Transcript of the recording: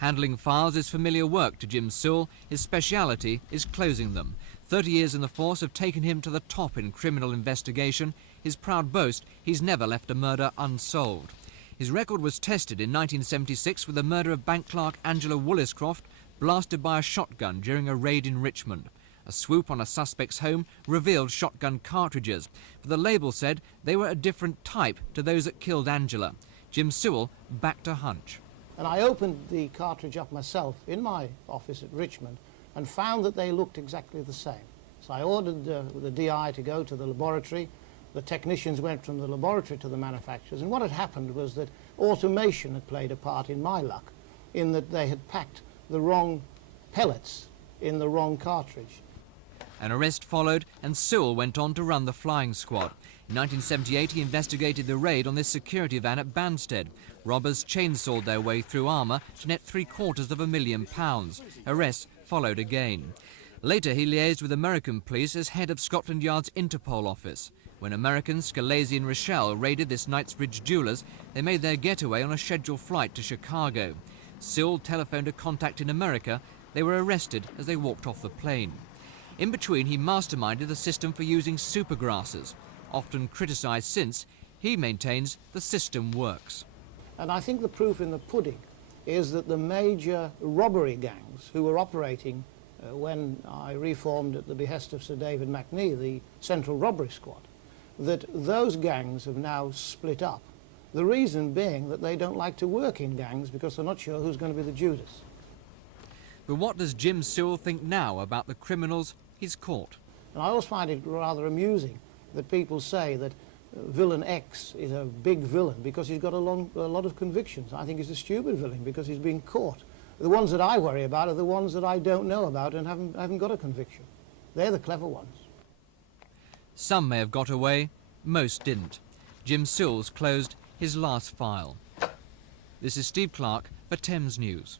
Handling files is familiar work to Jim Sewell. His speciality is closing them. 30 years in the force have taken him to the top in criminal investigation. His proud boast, he's never left a murder unsolved. His record was tested in 1976 with the murder of bank clerk Angela Woolliscroft, blasted by a shotgun during a raid in Richmond. A swoop on a suspect's home revealed shotgun cartridges, but the label said they were a different type to those that killed Angela. Jim Sewell backed a hunch. And I opened the cartridge up myself in my office at Richmond and found that they looked exactly the same. So I ordered the DI to go to the laboratory. The technicians went from the laboratory to the manufacturers, and what had happened was that automation had played a part in my luck, in that they had packed the wrong pellets in the wrong cartridge. An arrest followed, and Sewell went on to run the flying squad. In 1978, he investigated the raid on this security van at Banstead. Robbers chainsawed their way through armour to net £750,000. Arrests followed again. Later, he liaised with American police as head of Scotland Yard's Interpol office. When Americans Scalesi and Rochelle raided this Knightsbridge jewellers, they made their getaway on a scheduled flight to Chicago. Sewell telephoned a contact in America. They were arrested as they walked off the plane. In between, he masterminded the system for using supergrasses. Often criticised since, he maintains the system works. And I think the proof in the pudding is that the major robbery gangs who were operating when I reformed at the behest of Sir David McNee, the Central Robbery Squad, that those gangs have now split up. The reason being that they don't like to work in gangs because they're not sure who's going to be the Judas. But what does Jim Sewell think now about the criminals he's caught? And I always find it rather amusing that people say that villain X is a big villain because he's got a lot of convictions. I think he's a stupid villain because he's been caught. The ones that I worry about are the ones that I don't know about and haven't got a conviction. They're the clever ones. Some may have got away, most didn't. Jim Sewell's closed his last file. This is Steve Clark for Thames News.